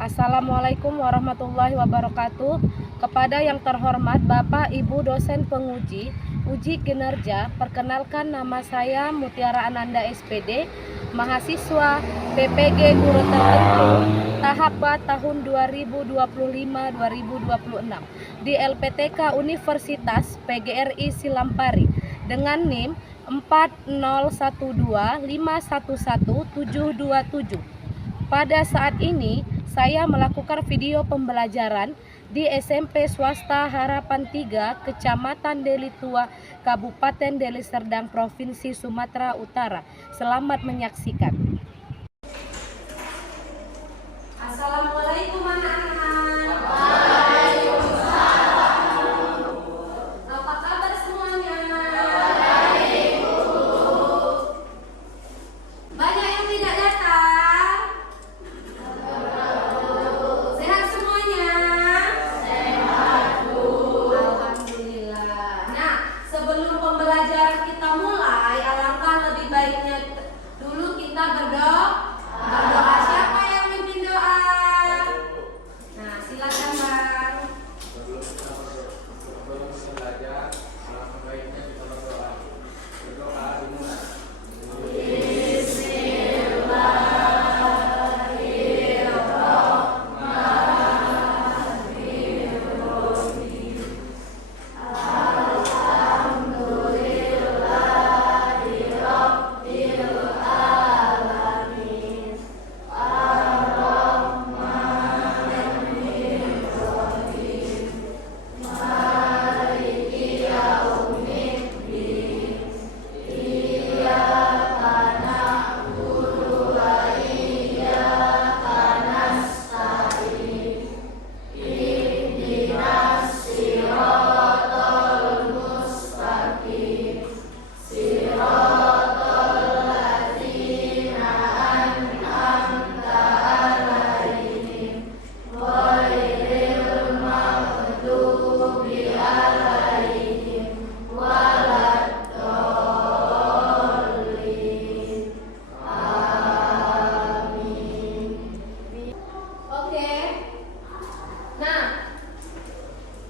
Assalamualaikum warahmatullahi wabarakatuh. Kepada yang terhormat Bapak Ibu dosen penguji uji kinerja, perkenalkan nama saya Mutiara Ananda SPD, mahasiswa PPG Guru Tertentu tahap B tahun 2025-2026 di LPTK Universitas PGRI Silampari dengan NIM 40125111727. Pada saat ini saya melakukan video pembelajaran di SMP Swasta Harapan 3, Kecamatan Deli Tua, Kabupaten Deli Serdang, Provinsi Sumatera Utara. Selamat menyaksikan. Assalamualaikum anak-anak. Waalaikumsalam. Apa kabar semuanya? Baik, Bu. Banyak yang tidak datang. Sehat semuanya? Sehat, Bu. Alhamdulillah. Nah, sebelum pembelajaran kita mulai, alangkah lebih baiknya dulu kita berdoa. Siapa yang mimpin doa? Nah, silakan Bang. Sebelum kita belajar, alangkah baiknya kita berdoa. Berdoa dimulai.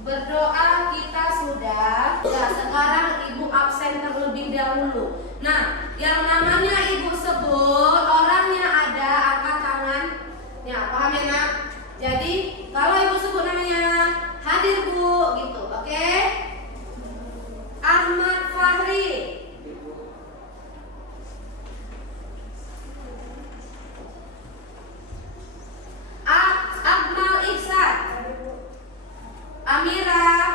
Berdoa kita sudah. Ya, sekarang Ibu absen terlebih dahulu. Nah, yang namanya Ibu sebut, orangnya ada, angkat tangan. Ya, paham ya, Nak? Jadi, kalau Ibu sebut namanya, hadir Bu, gitu. Oke? Ahmad Fahri. Akmal Ihsan. Amira,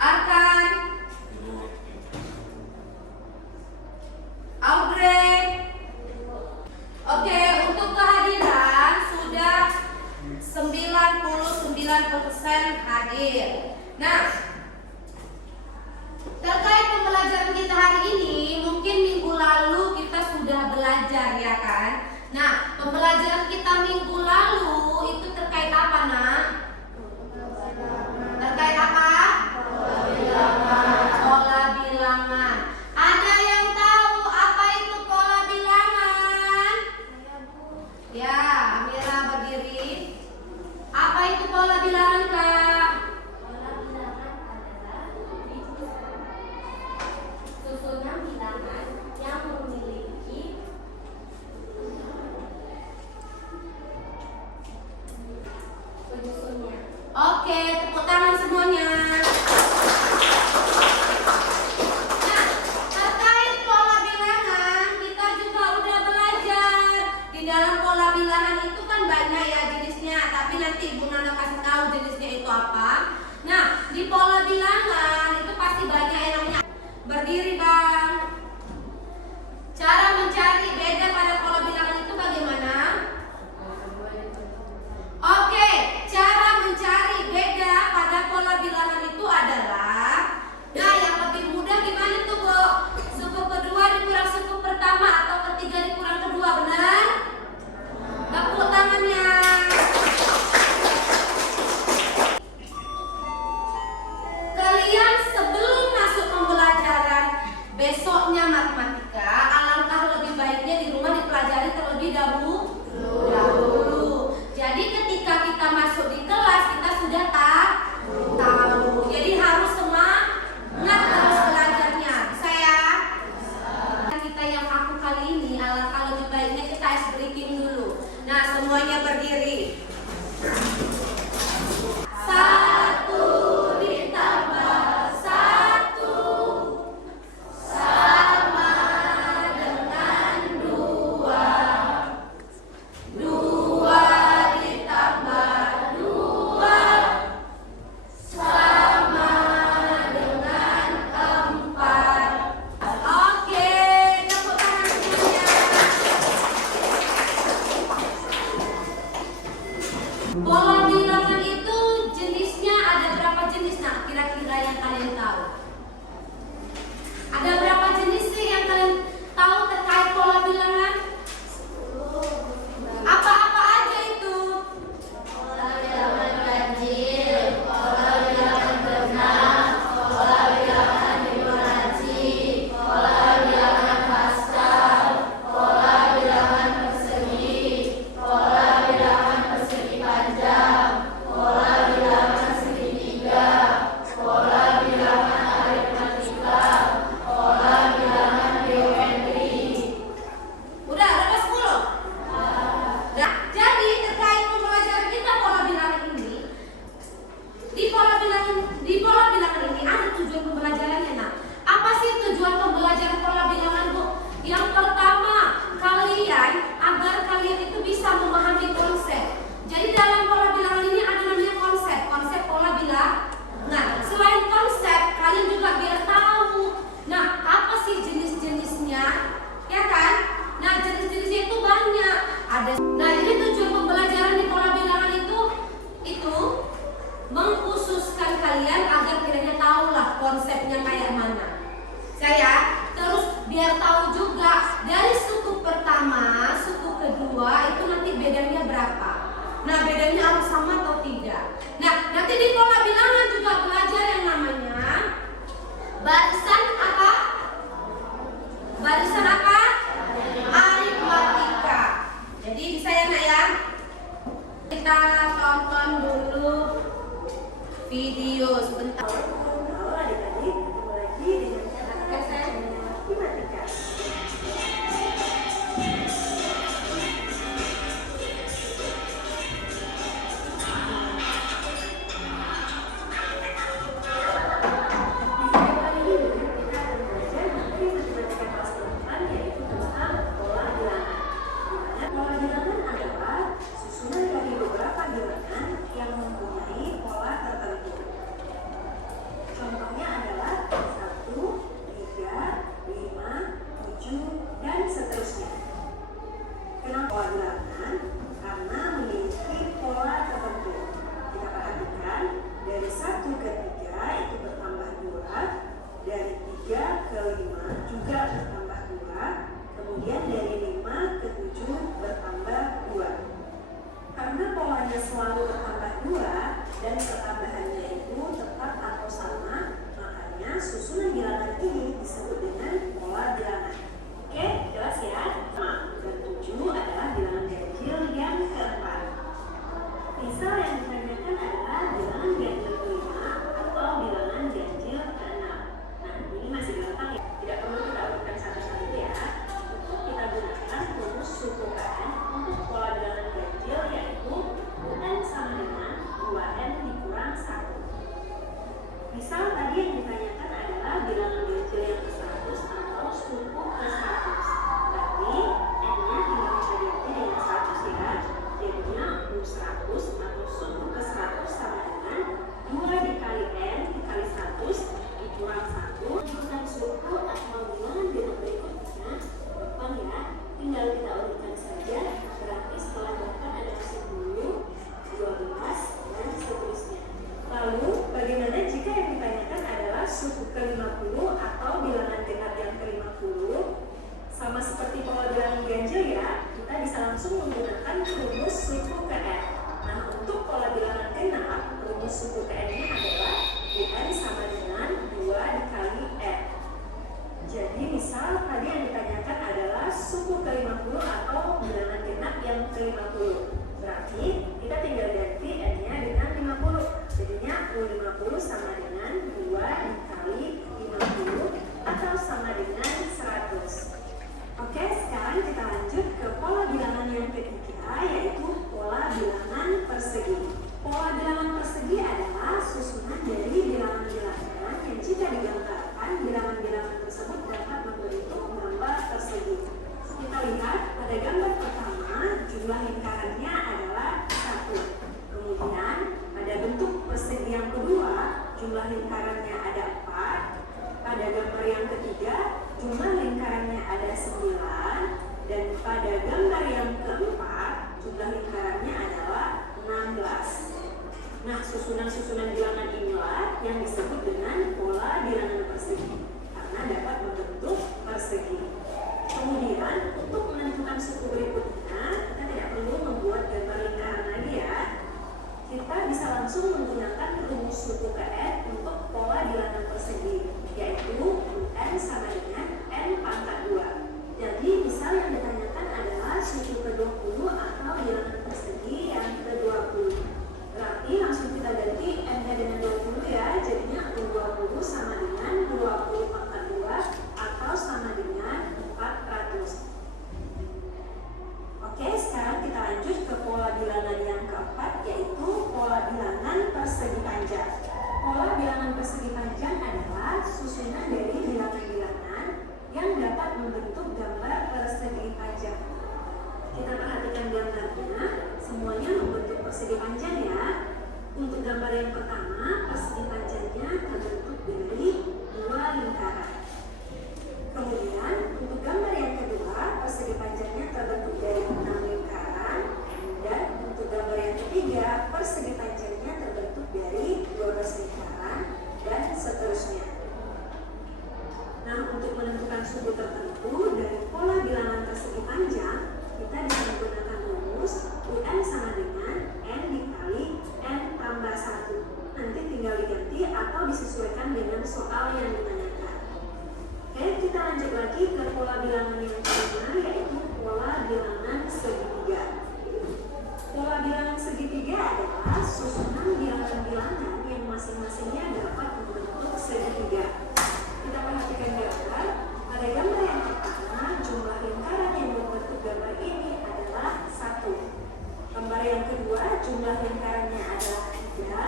Arkan, Audrey. Oke, untuk kehadiran sudah 99% hadir. Nah, terkait pembelajaran kita hari ini, mungkin minggu lalu kita sudah belajar, ya kan? Nah, pembelajaran kita minggu lalu itu terkait apa, Nak? Terkait apa? Pola bilangan. Ada yang tahu apa itu pola bilangan? Ya, Amira berdiri. Apa itu pola bilangan, Kak? Pola bilangan adalah susunan bilangan yang memiliki penyusunnya. Oke, tepuk tangan semuanya. Nah, terkait pola bilangan kita juga udah belajar. Di dalam pola bilangan itu kan banyak ya jenisnya, tapi nanti Ibu Nana kasih tahu jenisnya itu apa. Nah, di pola bilangan itu pasti banyak yang namanya. Berdiri, Bang. Cara mencari beda pada pola bilangan itu bagaimana? Oke, cara mencari beda pada pola bilangan itu adalah, nah, yang lebih mudah gimana tuh, Bu? Suku kedua dikurang suku pertama atau ketiga dikurang kedua, benar? Tepuk tangannya. Kalian sebelum masuk pembelajaran terlebih dahulu. Jadi ketika kita masuk di kelas kita sudah tahu. Jadi harus semangat terus belajarnya. Bisa ya? Kita yang aku kali ini kalau lebih baiknya kita ice breaking dulu. Nah, semuanya berdiri. 1 ditambah 1 sama dengan 2. 2 ditambah 2 sama dengan 4. Oke, tepuk tangan semuanya. Pola bilangan itu jenisnya ada berapa jenis? Nah, kira-kira yang kalian tahu. Ada berapa jenis sih yang kalian tahu terkait pola bilangan? Apa-apa aja itu? Pola bilangan ganjil, pola bilangan genap, pola bilangan Fibonacci, pola bilangan Pascal, pola bilangan persegi, pola bilangan persegi panjang, pola bilangan segitiga, pola bilangan aritmatika, pola bilangan geometri. Udah berapa 10? Nah, jadi terkait pembelajaran kita pola bilangan ini, di pola bilangan ini ada tujuan pembelajarannya. Nah, apa sih tujuan pembelajaran pola bilangan, Bu? Yang pertama, agar kalian itu bisa memahami konsep. Jadi dalam pola bilangan ini ada namanya konsep pola bilangan. Selain konsep, kalian juga biar tahu. Nah, apa sih jenis-jenisnya? Ya kan? Nah, jenis-jenisnya itu banyak. Nah, jadi tujuan pembelajaran di pola bilangan itu mengkhususkan kalian agar kiranya tahulah konsepnya kayak mana. Terus biar tahu juga dari suku pertama, suku kedua itu nanti bedanya berapa. Nah, bedanya harus sama atau tidak. Nah, nanti di pola bilangan juga belajar yang namanya barisan apa? Barisan apa? Aritmatika. Jadi bisa ya, Nak ya? Kita tonton dulu video sebentar. Halo adik-adik, ketemu lagi dengan channel Matematika. Selalu bertambah 2 dan pertambahannya itu tetap atau sama, makanya susunan bilangan ini disebut dengan pola bilangan. Oke, jelas ya? Dan 7 adalah bilangan ganjil yang keempat. Misal yang ditanyakan adalah bilangan ganjil kelima atau bilangan ganjil keenam. Nah, ini masih gampang ya, tidak perlu kita urutkan satu-satu ya. Untuk kita gunakan rumus suku KN untuk pola bilangan ganjil yaitu UN sama dengan 2N dikurang 1. Misal tadi yang ditanyakan adalah bilangan ganjil yang ke-100 atau suku ke-100. Berarti N-nya tinggal kita ganti dengan 100 ya. Jadinya U100 atau suku ke-100 sama dengan 2 dikali N dikali 100 dikurang 1. Bukan suku atau bilangan dengan berikutnya. Gampang ya, tinggal kita urutkan saja. Berarti setelah 8 ada 10, 12, dan seterusnya. Lalu, bagaimana jika yang ditanyakan adalah suku ke-50 atau bilangan genap yang ke-50? Sama seperti pola bilangan ganjil ya, kita bisa langsung menggunakan rumus suku ke N. Nah, untuk pola bilangan genap, rumus suku ke N-nya adalah UN sama dengan 2 dikali N. Jadi, misal tadi yang ditanyakan adalah suku ke-50 atau bilangan yang ke-50. Berarti kita tinggal ganti N-nya dengan 50. Jadinya U50 sama dengan 2 dikali 50 atau sama dengan 100. Oke, sekarang kita lanjut ke pola bilangan yang ketiga, yaitu pola bilangan persegi. Pola bilangan persegi adalah susunan dari bilangan-bilangan yang jika digambarkan, bilangan-bilangan tersebut dapat membentuk gambar persegi. Kita lihat pada gambar pertama, jumlah lingkarannya adalah 1. Kemudian pada bentuk persegi yang kedua, jumlah lingkarannya ada 4. Pada gambar yang ketiga, jumlah lingkarannya ada 9. Dan pada gambar yang keempat, jumlah lingkarannya adalah 16. Nah, susunan-susunan bilangan inilah yang disebut dengan pola bilangan persegi, karena dapat membentuk persegi. Kemudian, untuk menentukan suku berikutnya, kita tidak perlu membuat gambar lingkaran lagi ya. Kita bisa langsung menggunakan rumus suku ke N untuk pola bilangan persegi, yaitu N sama dengan N pangkat 2. Jadi, misal yang ditanyakan adalah suku ke-20 atau bilangan persegi yang ke-20. Berarti langsung kita ganti N-nya dengan 20 ya, jadinya U20 sama dengan 20 pangkat 2 atau sama dengan 400. Oke, sekarang kita lanjut ke pola bilangan yang keempat, yaitu pola bilangan persegi panjang. Pola bilangan persegi panjang adalah susunan dari bilangan-bilangan yang dapat membentuk gambar persegi panjang. Kita perhatikan gambarnya, semuanya membentuk persegi panjang ya. Untuk gambar yang pertama, persegi panjangnya terbentuk dari 2 lingkaran. Kemudian, untuk gambar yang kedua, persegi panjangnya terbentuk dari 6 lingkaran. Dan untuk gambar yang ketiga, persegi panjangnya terbentuk dari 12 lingkaran dan seterusnya. Nah, untuk menentukan suku tertentu dari pola bilangan persegi panjang, kita bisa menggunakan rumus UN sama dengan N dikali N tambah 1. Nanti tinggal diganti atau disesuaikan dengan soal yang ditanyakan. Oke, kita lanjut lagi ke pola bilangan yang kelima, yaitu pola bilangan segitiga. Pola bilangan segitiga adalah susunan bilangan-bilangan yang masing-masingnya dapat membentuk segitiga. Kita perhatikan gambar. Pada gambar yang pertama, jumlah lingkaran yang membentuk gambar ini adalah 1. Gambar yang kedua, jumlah lingkarannya adalah 3.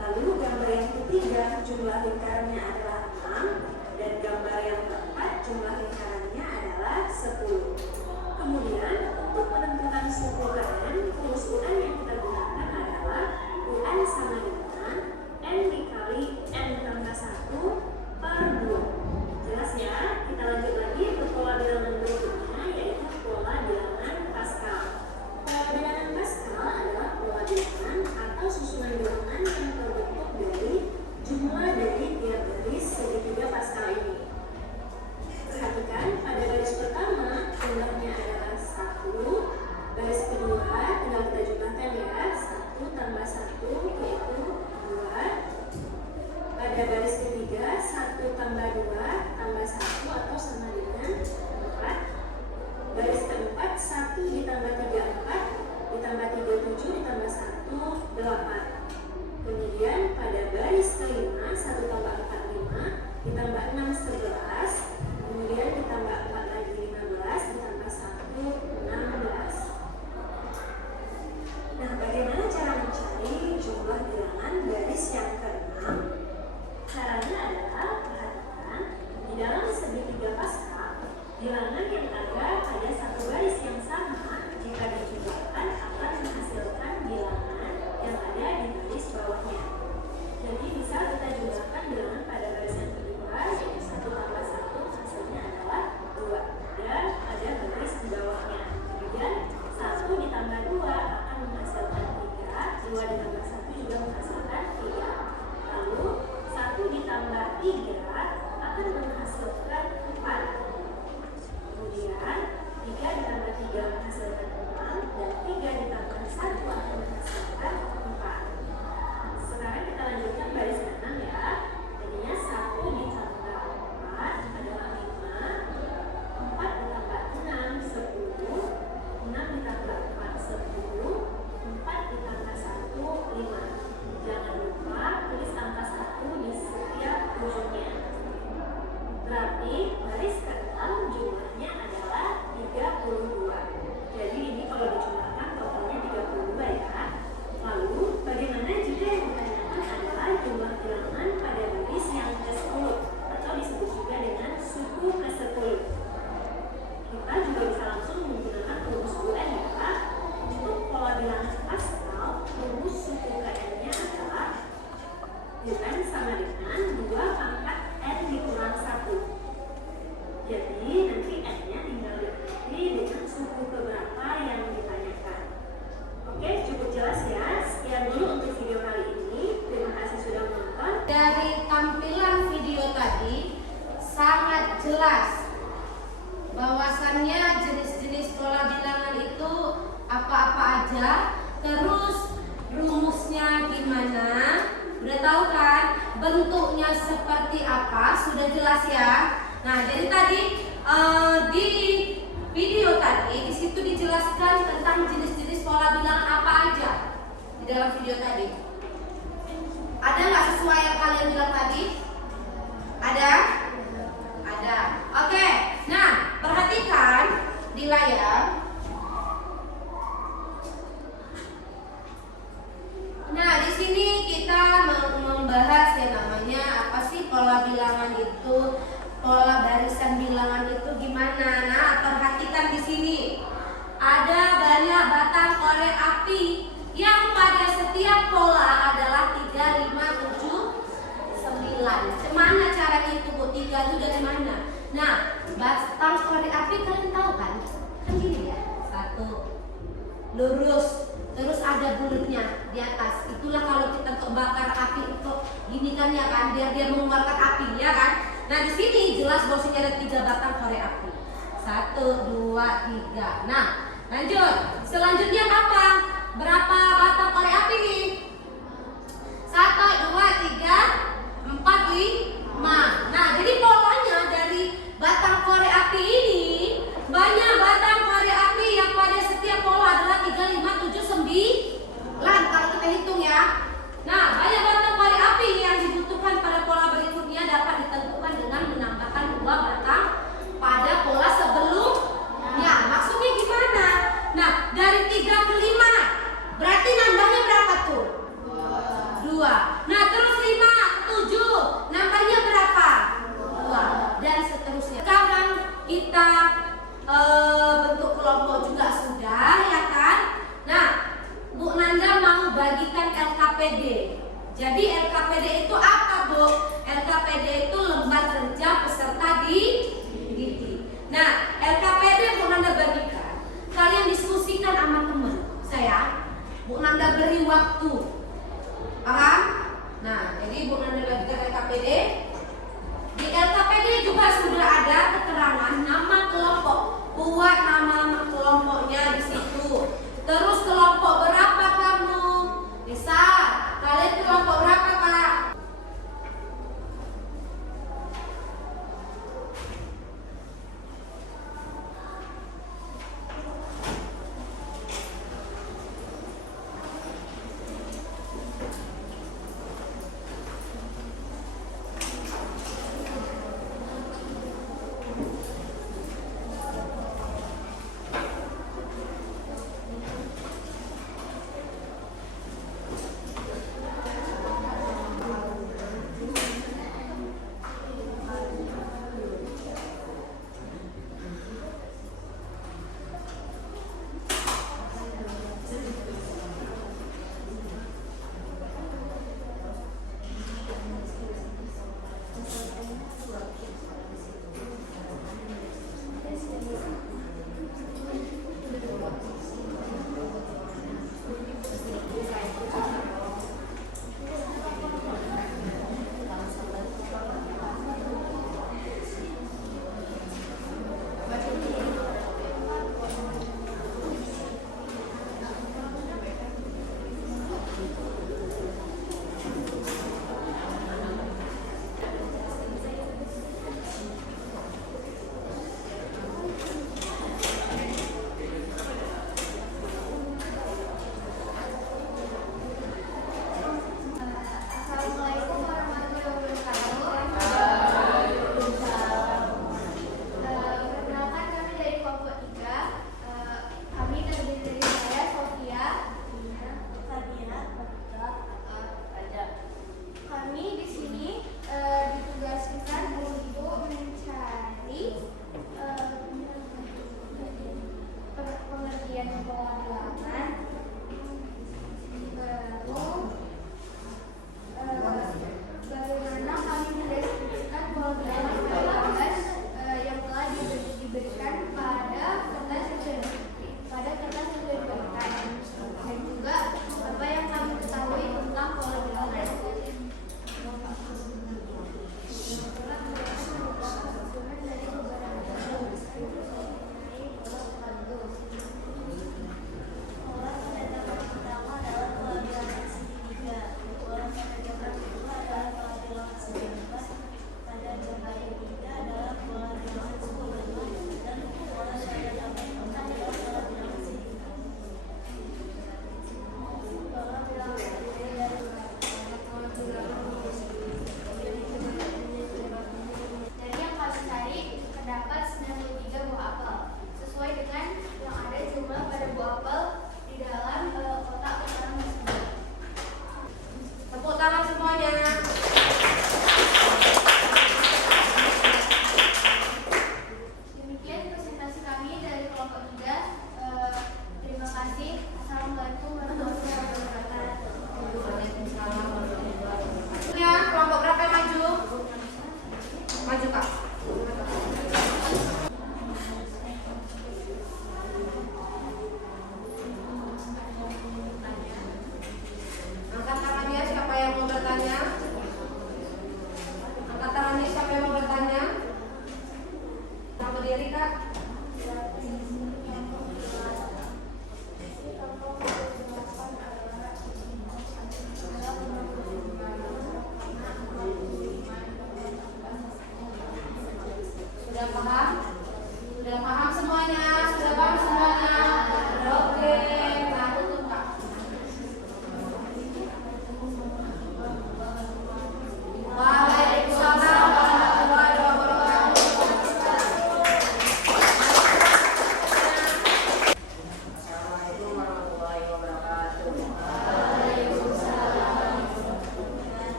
Lalu gambar yang ketiga, jumlah lingkarannya adalah 6. Dan gambar yang keempat, jumlah lingkarannya adalah 10. Kemudian, untuk menentukan suku N, rumus UN yang kita gunakan adalah UN sama dengan N dikali N tambah 1 per 2. Jelas ya? Kita lanjut lagi ke pola bilangan berikutnya, yaitu pola bilangan Pascal. Pola bilangan Pascal adalah pola bilangan atau susunan bilangan yang terbentuk dari jumlah dari tiap garis segitiga Pascal ini. Perhatikan, pada garis pertama jumlahnya adalah 1. Garis kedua tinggal kita jumlahkan ya, 1 tambah 1 yaitu 2. Pada garis ketiga 1 tambah 2 tambah 1 atau sama dengan 4. Garis keempat 1 ditambah 3 4, ditambah 3 7, ditambah 1 8. Kemudian pada garis kelima 1 tambah 4 5, ditambah 6 11, kemudian ditambah 4 lagi 15, ditambah 1 16. Nah, bagaimana cara mencari jumlah bilangan garis yang ke-6? Caranya adalah, perhatikan, di dalam segitiga Pascal, bilangan yang ada pada satu garis yang sama jika dijumlahkan akan menghasilkan bilangan yang ada di garis bawahnya. Jadi bisa kita jumlahkan bilangan pada garis yang kedua, yaitu 1 tambah 1 hasilnya adalah 2. bentuknya seperti apa, sudah jelas ya. Nah, jadi tadi di video tadi di situ dijelaskan tentang jenis-jenis pola bilangan apa aja di dalam video tadi. Ada nggak sesuai yang kalian bilang tadi? Ada? Ada. Oke. Nah, perhatikan di layar. Nah, di sini kita membahas yang namanya apa sih pola bilangan itu, pola barisan bilangan itu gimana. Nah, perhatikan di sini. Ada banyak batang korek api yang pada setiap pola adalah 3, 5, 7, 9. Gimana caranya itu, Bu? 3 itu dari mana? Nah, batang korek api kalian tahu kan? Kan gini ya. 1 lurus, terus ada bulatnya di atas. Itulah kalau kita untuk bakar api untuk gini kan ya kan, biar dia mengeluarkan api ya kan. Nah, di sini jelas bahwasanya ada 3 batang korek api. 1, 2, 3. Nah, lanjut. Selanjutnya apa? Berapa batang korek api nih? 1, 2, 3, 4, 5. Nah, jadi polanya dari batang korek api ini banyak batang korek api yang pada setiap pola adalah 3, 5, 7, 9 kalau kita hitung ya. Nah, banyak batang korek api yang dibutuhkan pada pola berikutnya dapat ditentukan dengan menambahkan 2 batang pada pola sebelumnya. Maksudnya gimana? Nah, dari 3 ke 5 berarti nambahnya berapa tuh? 2. Nah, terus 5 ke 7 nambahnya berapa? 2. Dan seterusnya. Sekarang kita bentuk kelompok juga sudah ya kan. Nah, Bu Nanda mau bagikan LKPD. Jadi LKPD itu apa, Bu? LKPD itu lembar kerja peserta didik. Nah, LKPD Bu Nanda bagikan. Kalian diskusikan sama teman saya. Bu Nanda beri waktu. Paham? Nah, jadi Bu Nanda bagikan LKPD. Di LKPD juga sudah ada keterangan nama kelompok. Buat nama kelompoknya di situ. Terus kelompok berapa kamu? Bisa. Kalian kelompok berapa, Kak?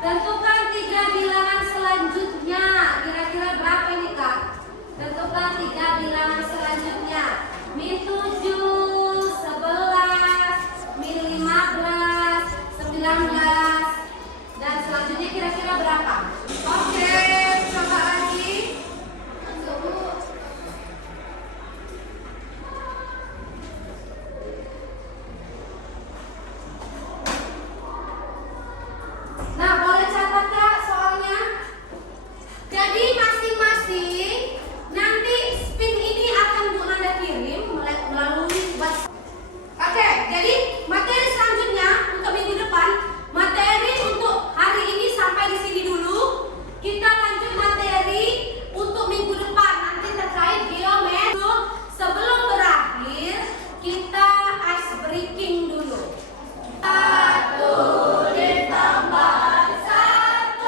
Tentukan 3 bilangan selanjutnya. Kira-kira berapa ini Kak? Tentukan 3 bilangan selanjutnya. Min 7, 11, min 15, 19, dan selanjutnya kira-kira berapa? Oke, coba lagi. Nah, boleh catat Kak soalnya. Jadi masing-masing nanti spin ini akan Bu Nanda kirim melalui WhatsApp. Oke, jadi materi selanjutnya untuk minggu depan, materi untuk hari ini sampai di sini dulu. Kita lanjut materi untuk minggu depan nanti terkait geometri. Sebelum berakhir, kita ice breaking dulu. 1 ditambah 1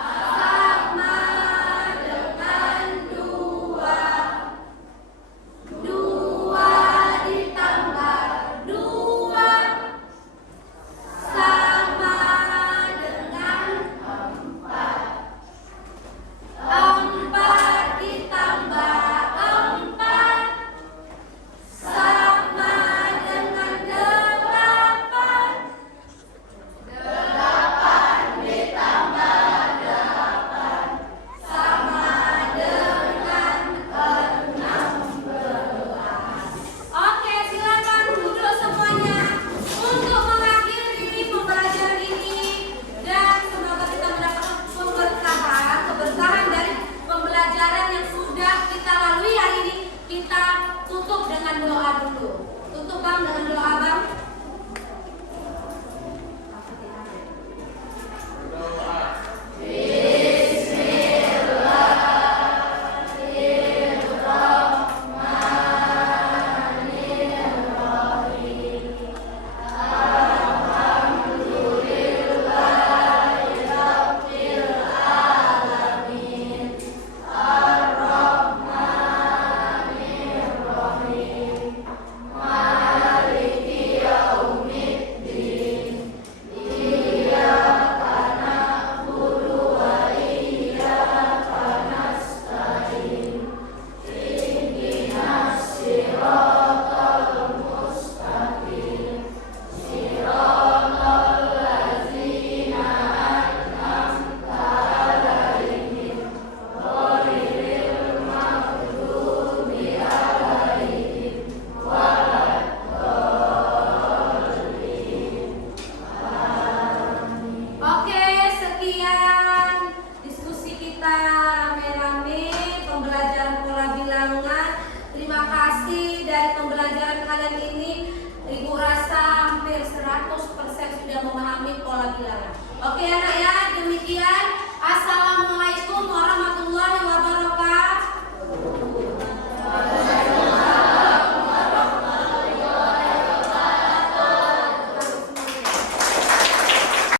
sama dengan 2. 2 ditambah 2 sama dengan 4. 4 ditambah 4 sama dengan 8. 8 ditambah 8 sama dengan 16. Oke, silakan duduk semuanya untuk mengakhiri pembelajaran ini, dan semoga kita mendapatkan keberkahan dari pembelajaran yang sudah kita lalui hari ini. Kita tutup dengan doa dulu. Tutup Bang dengan doa Bang.